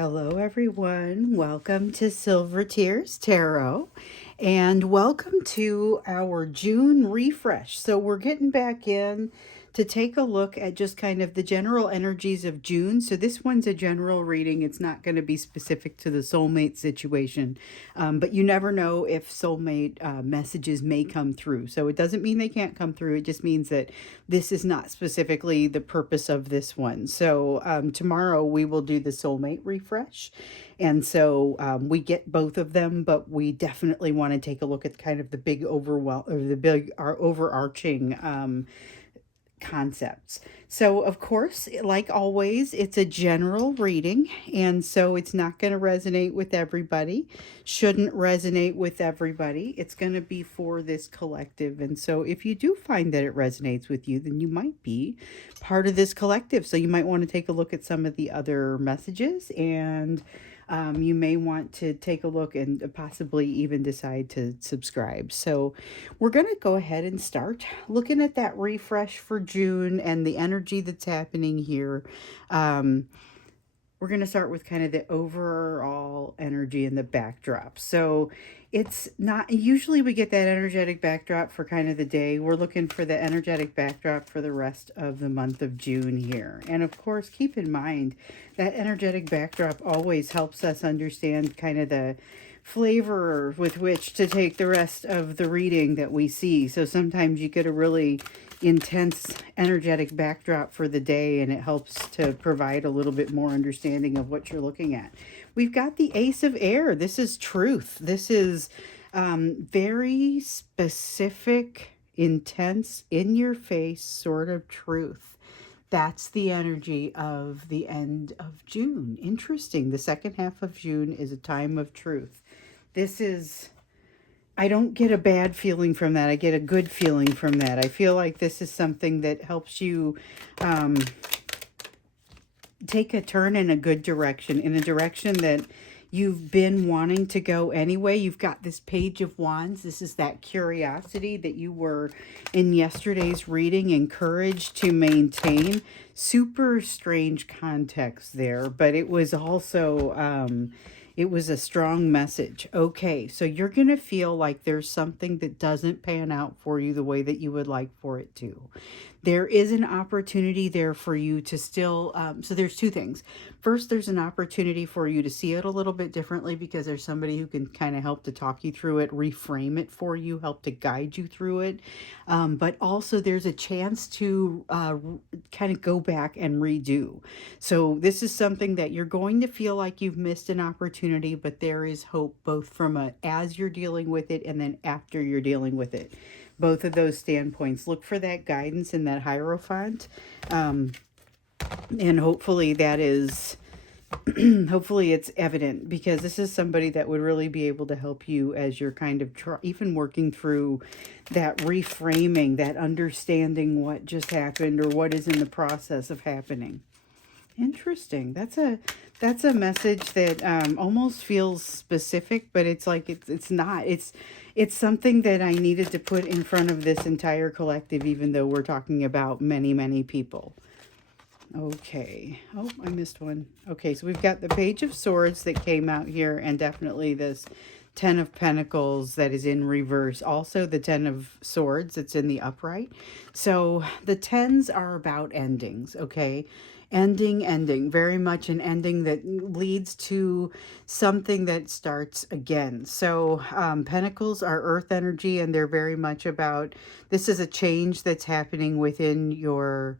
Hello, everyone. Welcome to Silver Tears Tarot and welcome to our June refresh. So, we're getting back in to take a look at just kind of the general energies of June. So, this one's a general reading, it's not going to be specific to the soulmate situation, but you never know if soulmate messages may come through. So, it doesn't mean they can't come through, it just means that this is not specifically the purpose of this one. So tomorrow we will do the soulmate refresh. And so we get both of them, but we definitely want to take a look at kind of the big overwhelm or the big overarching concepts. So, of course, like always, it's a general reading, and so it's not going to resonate with everybody, shouldn't resonate with everybody. It's going to be for this collective. And so, if you do find that it resonates with you, then you might be part of this collective. So, you might want to take a look at some of the other messages and you may want to take a look and possibly even decide to subscribe. So, we're going to go ahead and start looking at that refresh for June and the energy that's happening here. We're going to start with kind of the overall energy and the backdrop. So, it's not usually we get that energetic backdrop for kind of the day. We're looking for the energetic backdrop for the rest of the month of June here. And of course, keep in mind that energetic backdrop always helps us understand kind of the flavor with which to take the rest of the reading that we see. So sometimes you get a really intense energetic backdrop for the day, and it helps to provide a little bit more understanding of what you're looking at. We've got the Ace of Air. This is truth. This is very specific, intense, in your face sort of truth. That's the energy of the end of June. Interesting. The second half of June is a time of truth. This is, I don't get a bad feeling from that. I get a good feeling from that. I feel like this is something that helps you take a turn in a good direction, in a direction that you've been wanting to go anyway. You've got this Page of Wands. This is that curiosity that you were in yesterday's reading encouraged to maintain. Super strange context there, but it was also it was a strong message. Okay, so you're going to feel like there's something that doesn't pan out for you the way that you would like for it to. There is an opportunity there for you to still, so there's two things. First, there's an opportunity for you to see it a little bit differently because there's somebody who can kind of help to talk you through it, reframe it for you, help to guide you through it. But also there's a chance to kind of go back and redo. So this is something that you're going to feel like you've missed an opportunity, but there is hope both from as you're dealing with it and then after you're dealing with it. Both of those standpoints. Look for that guidance in that Hierophant. And hopefully that is, hopefully it's evident, because this is somebody that would really be able to help you as you're kind of even working through that reframing, that understanding what just happened or what is in the process of happening. Interesting. That's a message that almost feels specific, but it's like it's not. It's something that I needed to put in front of this entire collective, even though we're talking about many people. Okay. Oh, I missed one. Okay, so we've got the Page of Swords that came out here, and definitely this Ten of Pentacles that is in reverse. Also the Ten of Swords that's in the upright. So the tens are about endings, okay? Ending, very much an ending that leads to something that starts again. So Pentacles are earth energy, and they're very much about, this is a change that's happening within your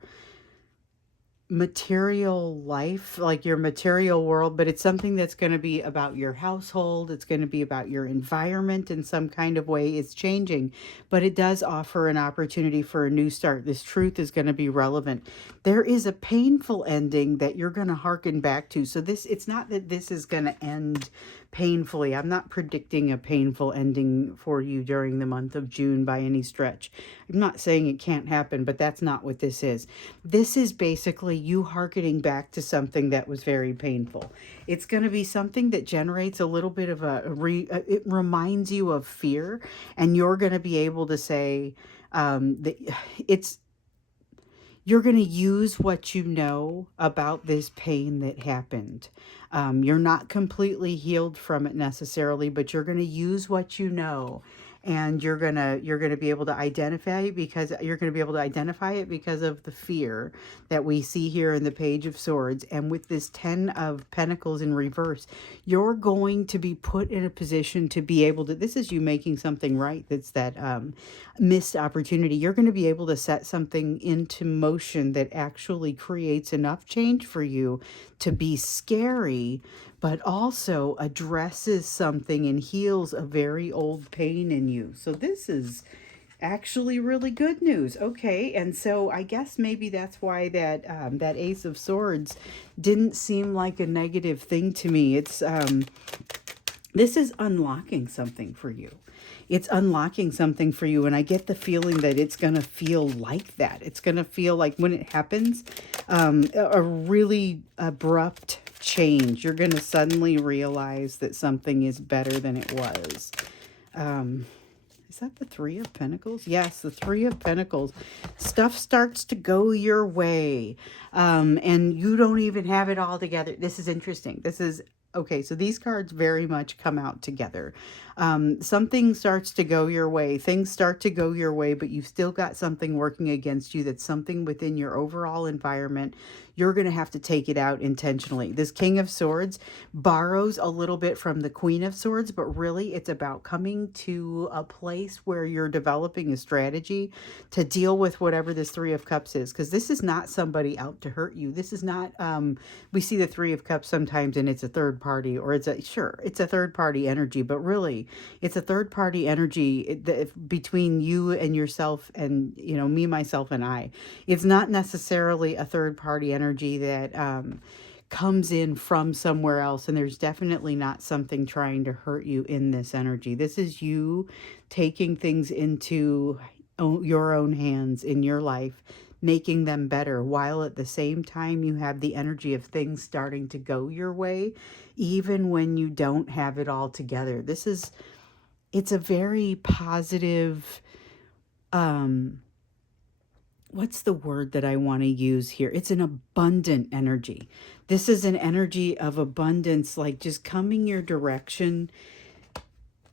material life, like your material world, but it's something that's going to be about your household. It's going to be about your environment in some kind of way. It's changing, but it does offer an opportunity for a new start. This truth is going to be relevant. There is a painful ending that you're going to hearken back to. So it's not that this is going to end painfully. I'm not predicting a painful ending for you during the month of June by any stretch. I'm not saying it can't happen, but that's not what this is. This is basically you hearkening back to something that was very painful. It's going to be something that generates a little bit of it reminds you of fear, and you're going to be able to say that you're going to use what you know about this pain that happened. You're not completely healed from it necessarily, but you're going to use what you know, and you're going to be able to identify it, because you're going to be able to identify it because of the fear that we see here in the Page of Swords. And with this 10 of Pentacles in reverse, you're going to be put in a position to be able to, this is you making something right. That's that missed opportunity. You're going to be able to set something into motion that actually creates enough change for you to be scary, but also addresses something and heals a very old pain in you. So this is actually really good news. Okay, and so I guess maybe that's why that that Ace of Swords didn't seem like a negative thing to me. It's this is unlocking something for you. It's unlocking something for you, and I get the feeling that it's going to feel like that. It's going to feel like, when it happens, a really abrupt change. You're going to suddenly realize that something is better than it was. Is that the Three of Pentacles? Yes, the Three of Pentacles. Stuff starts to go your way, and you don't even have it all together. This is interesting. This is okay, so these cards very much come out together. Something starts to go your way. Things start to go your way, but you've still got something working against you. That's something within your overall environment. You're going to have to take it out intentionally. This King of Swords borrows a little bit from the Queen of Swords, but really it's about coming to a place where you're developing a strategy to deal with whatever this Three of Cups is. Because this is not somebody out to hurt you. This is not, we see the Three of Cups sometimes and it's a third party, or it's a third party energy, but really it's a third party energy between you and yourself and, me, myself, and I. It's not necessarily a third party energy that comes in from somewhere else, and there's definitely not something trying to hurt you in this energy. This is you taking things into your own hands in your life, making them better, while at the same time you have the energy of things starting to go your way, even when you don't have it all together. It's a very positive, what's the word that I want to use here? It's an abundant energy. This is an energy of abundance, like just coming your direction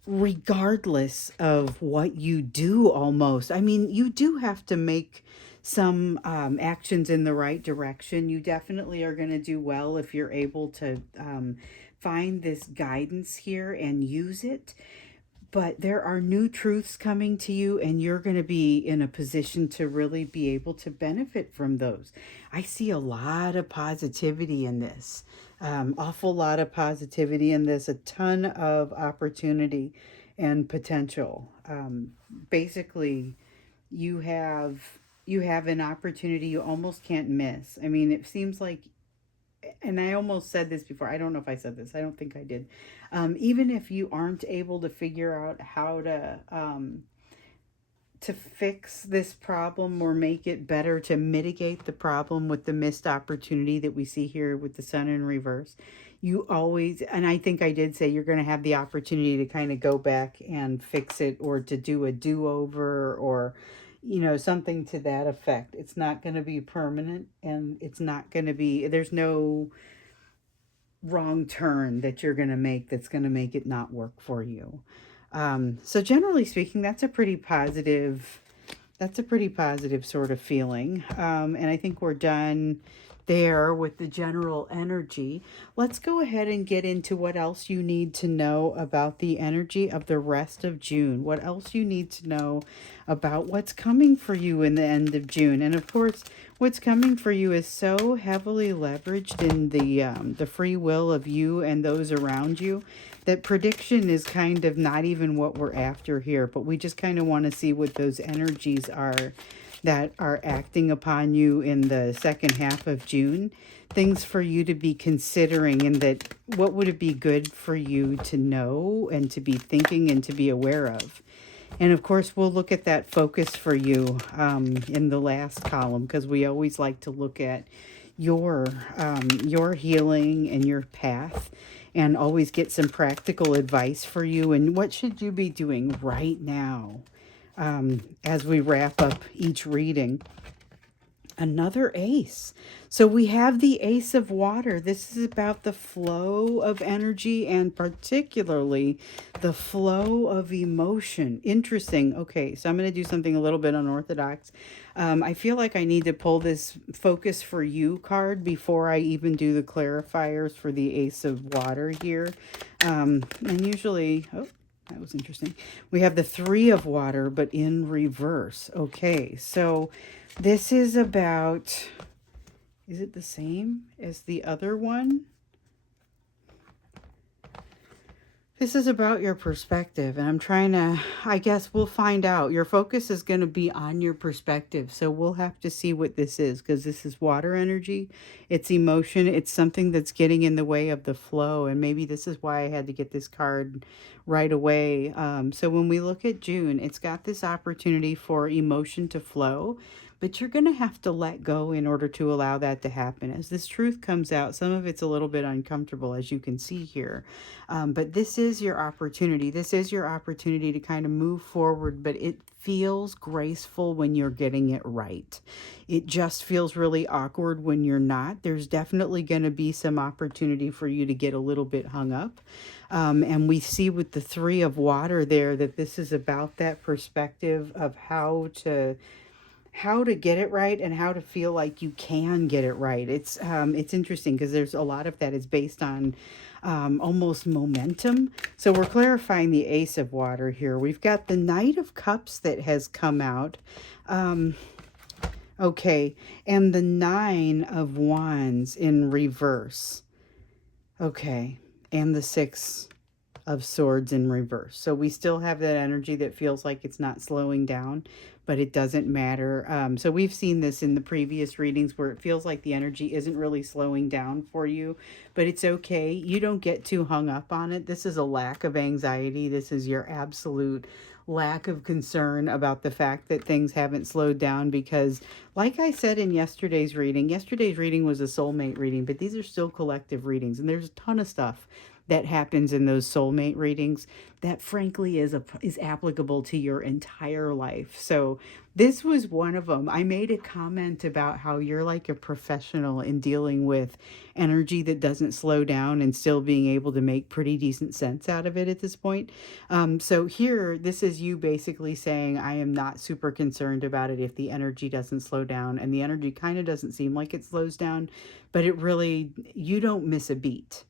regardless of what you do almost. I mean, you do have to make some actions in the right direction. You definitely are going to do well if you're able to find this guidance here and use it. But there are new truths coming to you, and you're going to be in a position to really be able to benefit from those. I see a lot of positivity in this, awful lot of positivity in this, a ton of opportunity and potential. Basically, you have an opportunity you almost can't miss. I mean, it seems like, and I almost said this before. I don't know if I said this. I don't think I did. Even if you aren't able to figure out how to fix this problem or make it better, to mitigate the problem with the missed opportunity that we see here with the Sun in reverse, you always, and I think I did say, you're going to have the opportunity to kind of go back and fix it, or to do a do-over, or something to that effect. It's not going to be permanent, and it's not going to be, there's no wrong turn that you're going to make that's going to make it not work for you. So generally speaking, that's a pretty positive sort of feeling. And I think we're done there with the general energy. Let's go ahead and get into what else you need to know about the energy of the rest of June. What else you need to know about what's coming for you in the end of June. And of course, what's coming for you is so heavily leveraged in the free will of you and those around you, that prediction is kind of not even what we're after here, but we just kind of want to see what those energies are that are acting upon you in the second half of June. Things for you to be considering, and that what would it be good for you to know and to be thinking and to be aware of. And of course, we'll look at that focus for you in the last column, because we always like to look at your healing and your path, and always get some practical advice for you. And what should you be doing right now as we wrap up each reading? Another ace. So we have the ace of water. This is about the flow of energy and particularly the flow of emotion. Interesting. Okay, so I'm going to do something a little bit unorthodox. I feel like I need to pull this focus for you card before I even do the clarifiers for the ace of water here. And usually, oh, that was interesting. We have the three of water, but in reverse. Okay, so this is about, is it the same as the other one? This is about your perspective, and I'm trying to, I guess we'll find out. Your focus is going to be on your perspective, so we'll have to see what this is, because this is water energy, it's emotion, it's something that's getting in the way of the flow, and maybe this is why I had to get this card right away. So when we look at June, it's got this opportunity for emotion to flow, but you're going to have to let go in order to allow that to happen. As this truth comes out, some of it's a little bit uncomfortable, as you can see here. But this is your opportunity. This is your opportunity to kind of move forward, but it feels graceful when you're getting it right. It just feels really awkward when you're not. There's definitely going to be some opportunity for you to get a little bit hung up. And we see with the three of water there that this is about that perspective of how to get it right and how to feel like you can get it right. It's interesting because there's a lot of that is based on almost momentum. So we're clarifying the ace of water here. We've got the Knight of Cups that has come out. Okay, and the Nine of Wands in reverse. Okay, and the Six of Swords in reverse. So we still have that energy that feels like it's not slowing down, but it doesn't matter. So we've seen this in the previous readings where it feels like the energy isn't really slowing down for you, but it's okay. You don't get too hung up on it. This is a lack of anxiety. This is your absolute lack of concern about the fact that things haven't slowed down, because like I said in yesterday's reading was a soulmate reading, but these are still collective readings, and there's a ton of stuff that happens in those soulmate readings that frankly is applicable to your entire life. So this was one of them. I made a comment about how you're like a professional in dealing with energy that doesn't slow down and still being able to make pretty decent sense out of it at this point. So here, this is you basically saying, I am not super concerned about it if the energy doesn't slow down, and the energy kind of doesn't seem like it slows down, but it really, you don't miss a beat.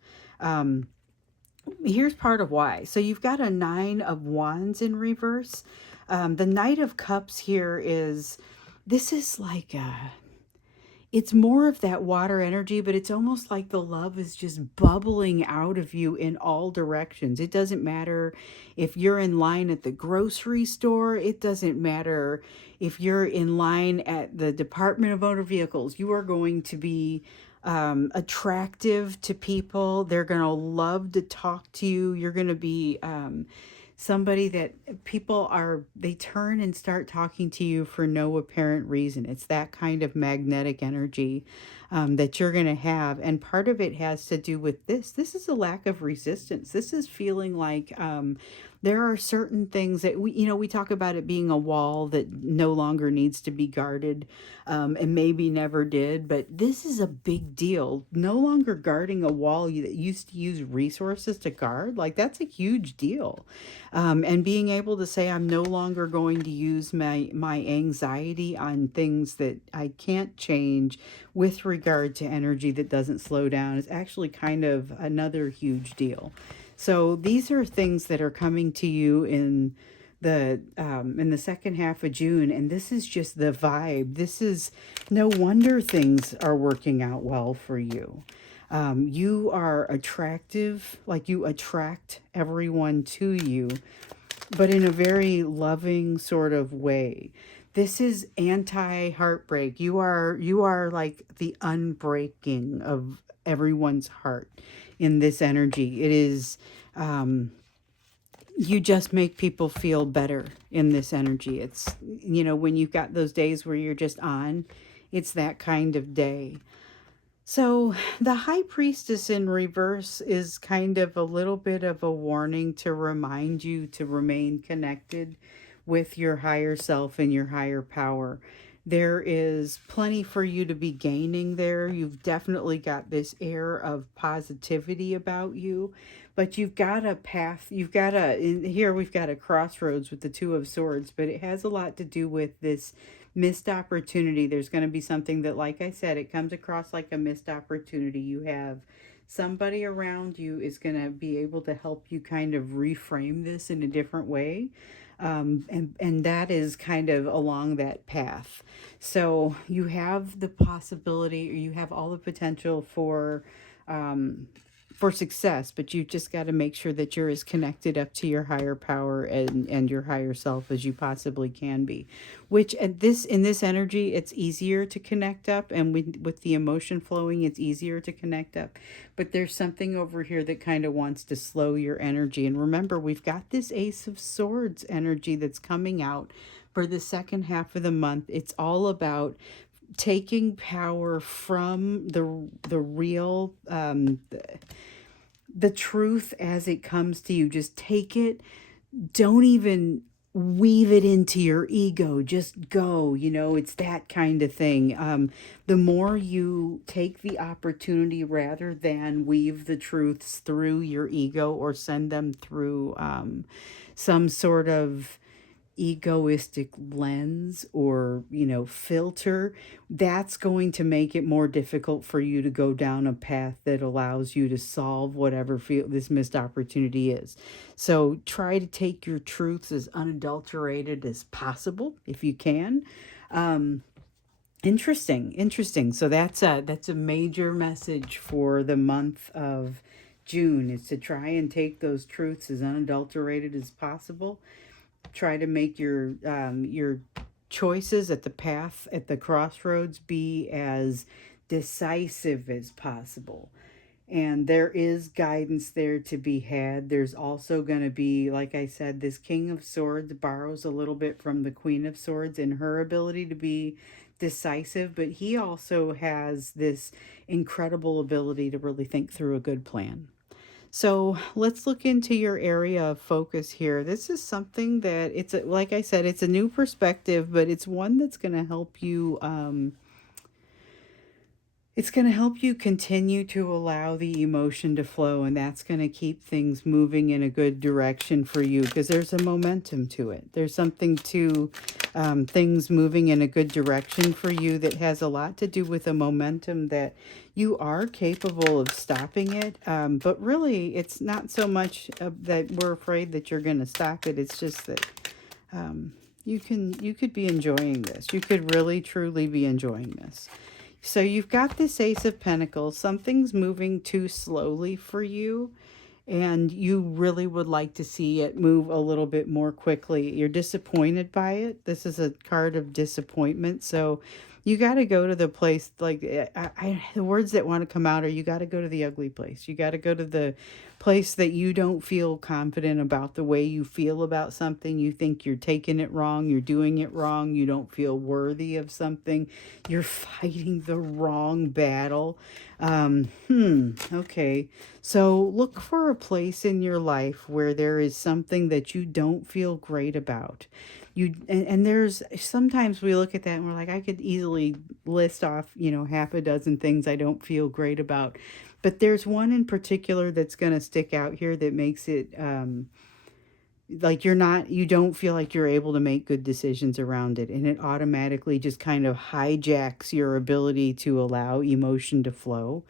Here's part of why. So you've got a Nine of Wands in reverse. The Knight of Cups here is, this is like it's more of that water energy, but it's almost like the love is just bubbling out of you in all directions. It doesn't matter if you're in line at the grocery store. It doesn't matter if you're in line at the Department of Motor Vehicles. You are going to be attractive to people. They're going to love to talk to you. You're going to be somebody that they turn and start talking to you for no apparent reason. It's that kind of magnetic energy that you're going to have. And part of it has to do with this. This is a lack of resistance. This is feeling like there are certain things that we talk about it being a wall that no longer needs to be guarded, and maybe never did, but this is a big deal. No longer guarding a wall that used to use resources to guard, like that's a huge deal. And being able to say, I'm no longer going to use my anxiety on things that I can't change with regard to energy that doesn't slow down is actually kind of another huge deal. So these are things that are coming to you in the second half of June, and this is just the vibe. This is no wonder things are working out well for you. You are attractive, like you attract everyone to you, but in a very loving sort of way. This is anti-heartbreak. You are like the unbreaking of everyone's heart in this energy. It is you just make people feel better in this energy. It's, when you've got those days where you're just on, it's that kind of day. So the High Priestess in reverse is kind of a little bit of a warning to remind you to remain connected with your higher self and your higher power. There is plenty for you to be gaining there. You've definitely got this air of positivity about you, but you've got a path. You've got here we've got a crossroads with the Two of Swords, but it has a lot to do with this missed opportunity. There's going to be something that, like I said, it comes across like a missed opportunity. You have somebody around you is going to be able to help you kind of reframe this in a different way. And that is kind of along that path. So you have the possibility, or you have all the potential um, for success, but you just got to make sure that you're as connected up to your higher power and your higher self as you possibly can be. Which at this in this energy, it's easier to connect up, and with the emotion flowing, it's easier to connect up. But there's something over here that kind of wants to slow your energy. And remember, we've got this Ace of Swords energy that's coming out for the second half of the month. It's all about taking power from the real the truth as it comes to you. Just take it. Don't even weave it into your ego. Just go. It's that kind of thing. The more you take the opportunity rather than weave the truths through your ego or send them through some sort of egoistic lens or filter, that's going to make it more difficult for you to go down a path that allows you to solve whatever this missed opportunity is. So try to take your truths as unadulterated as possible if you can. Interesting. So that's a major message for the month of June, is to try and take those truths as unadulterated as possible. Try to make your choices at the crossroads be as decisive as possible. And there is guidance there to be had. There's also going to be, like I said, this King of Swords borrows a little bit from the Queen of Swords in her ability to be decisive, but he also has this incredible ability to really think through a good plan. So let's look into your area of focus here. This is something that like I said, it's a new perspective, but it's one that's going to help you. It's going to help you continue to allow the emotion to flow, and that's going to keep things moving in a good direction for you because there's a momentum to it. There's something to things moving in a good direction for you that has a lot to do with a momentum that you are capable of stopping it. But really, it's not so much that we're afraid that you're going to stop it. It's just that you could be enjoying this. You could really, truly be enjoying this. So you've got this Ace of Pentacles. Something's moving too slowly for you, and you really would like to see it move a little bit more quickly. You're disappointed by it. This is a card of disappointment. So you got to go to the place, like the words that want to come out are, you got to go to the ugly place. You got to go to the place that you don't feel confident about the way you feel about something. You think you're taking it wrong. You're doing it wrong. You don't feel worthy of something. You're fighting the wrong battle. Okay. So look for a place in your life where there is something that you don't feel great about. And there's sometimes we look at that and we're like, I could easily list off, half a dozen things I don't feel great about. But there's one in particular that's going to stick out here that makes it like you don't feel like you're able to make good decisions around it. And it automatically just kind of hijacks your ability to allow emotion to flow.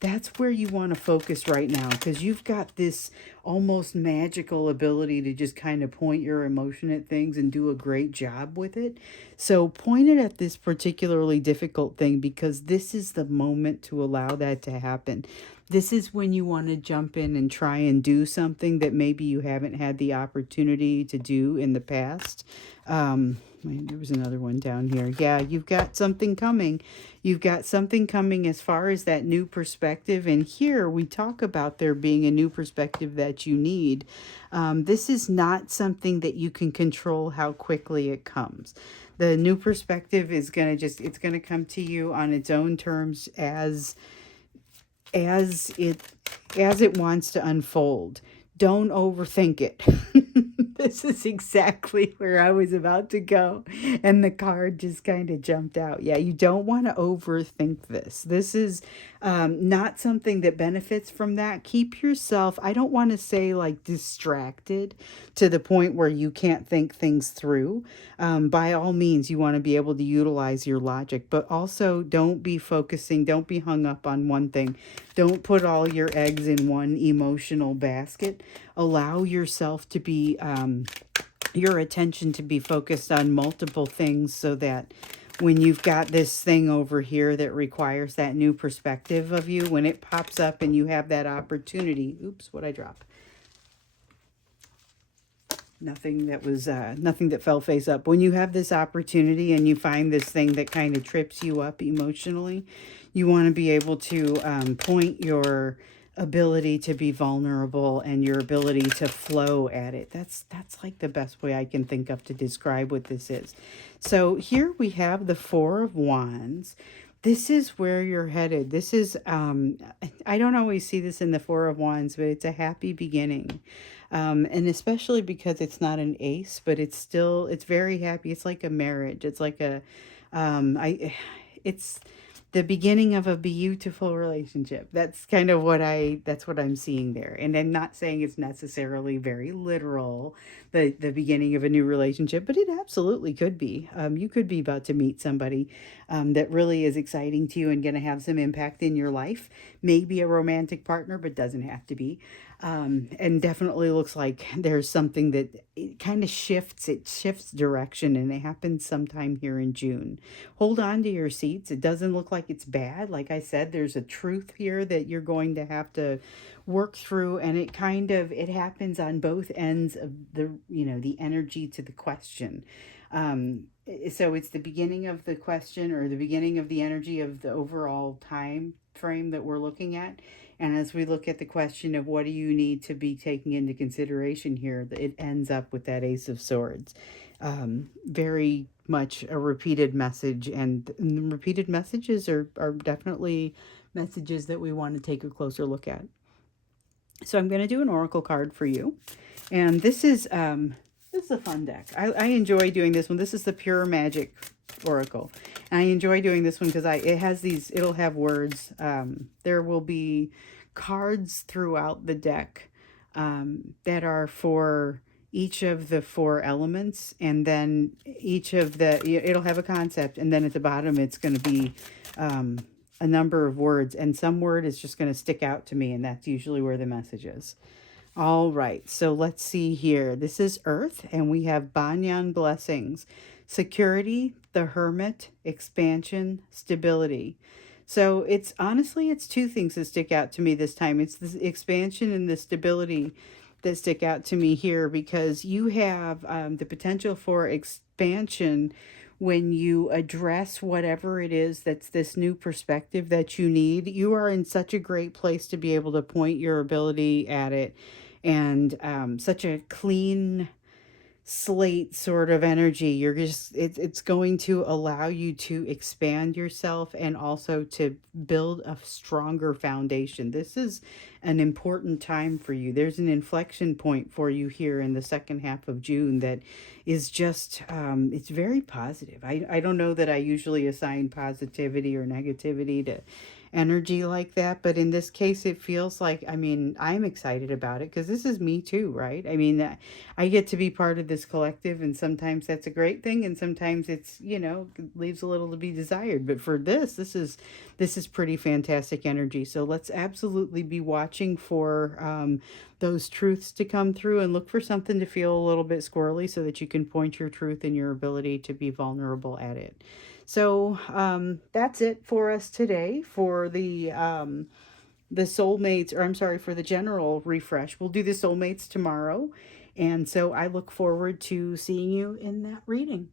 That's where you want to focus right now, because you've got this almost magical ability to just kind of point your emotion at things and do a great job with it. So point it at this particularly difficult thing, because this is the moment to allow that to happen. This is when you want to jump in and try and do something that maybe you haven't had the opportunity to do in the past. There was another one down here. Yeah, you've got something coming. You've got something coming as far as that new perspective. And here we talk about there being a new perspective that you need. This is not something that you can control how quickly it comes. The new perspective is going to it's going to come to you on its own terms as it wants to unfold. Don't overthink it. This is exactly where I was about to go. And the card just kind of jumped out. Yeah, you don't want to overthink this. This is not something that benefits from that. Keep yourself, I don't want to say like distracted to the point where you can't think things through. By all means, you want to be able to utilize your logic, but also don't be focusing, don't be hung up on one thing. Don't put all your eggs in one emotional basket. Allow yourself to be, your attention to be focused on multiple things so that when you've got this thing over here that requires that new perspective of you, when it pops up and you have that opportunity, oops, what'd I drop? Nothing that was, nothing that fell face up. When you have this opportunity and you find this thing that kind of trips you up emotionally, you want to be able to point your ability to be vulnerable and your ability to flow at it. That's like the best way I can think of to describe what this is. So here we have the Four of Wands. This is where you're headed. This is, I don't always see this in the Four of Wands, but it's a happy beginning. And especially because it's not an ace, but it's still, it's very happy. It's like a marriage. It's like a, it's the beginning of a beautiful relationship. That's kind of that's what I'm seeing there. And I'm not saying it's necessarily very literal, the beginning of a new relationship, but it absolutely could be. You could be about to meet somebody that really is exciting to you and going to have some impact in your life. Maybe a romantic partner, but doesn't have to be. And definitely looks like there's something that it kind of shifts direction, and it happens sometime here in June. Hold on to your seats. It doesn't look like it's bad. Like I said, there's a truth here that you're going to have to work through, and it happens on both ends of the energy to the question. So it's the beginning of the question, or the beginning of the energy of the overall time frame that we're looking at. And as we look at the question of what do you need to be taking into consideration here, it ends up with that Ace of Swords. Very much a repeated message, and the repeated messages are definitely messages that we want to take a closer look at. So I'm going to do an oracle card for you. And this is a fun deck. I enjoy doing this one. This is the Pure Magic Oracle. And I enjoy doing this one because it'll have words. There will be cards throughout the deck that are for each of the four elements, and then it'll have a concept, and then at the bottom it's going to be a number of words, and some word is just going to stick out to me, and that's usually where the message is. All right, so let's see here. This is Earth, and we have Banyan blessings, security, the Hermit, expansion, stability. So it's two things that stick out to me this time. It's the expansion and the stability that stick out to me here, because you have the potential for expansion when you address whatever it is that's this new perspective that you need. You are in such a great place to be able to point your ability at it, and such a clean slate sort of energy. It's going to allow you to expand yourself and also to build a stronger foundation. This is an important time for you. There's an inflection point for you here in the second half of June that is just it's very positive. I don't know that I usually assign positivity or negativity to energy like that, but in this case it feels like, I'm excited about it because this is me too, right? I get to be part of this collective, and sometimes that's a great thing, and sometimes it's leaves a little to be desired. But for this is pretty fantastic energy. So let's absolutely be watching for those truths to come through, and look for something to feel a little bit squirrely so that you can point your truth and your ability to be vulnerable at it. So that's it for us today for the soulmates, or I'm sorry, for the general refresh. We'll do the soulmates tomorrow. And so I look forward to seeing you in that reading.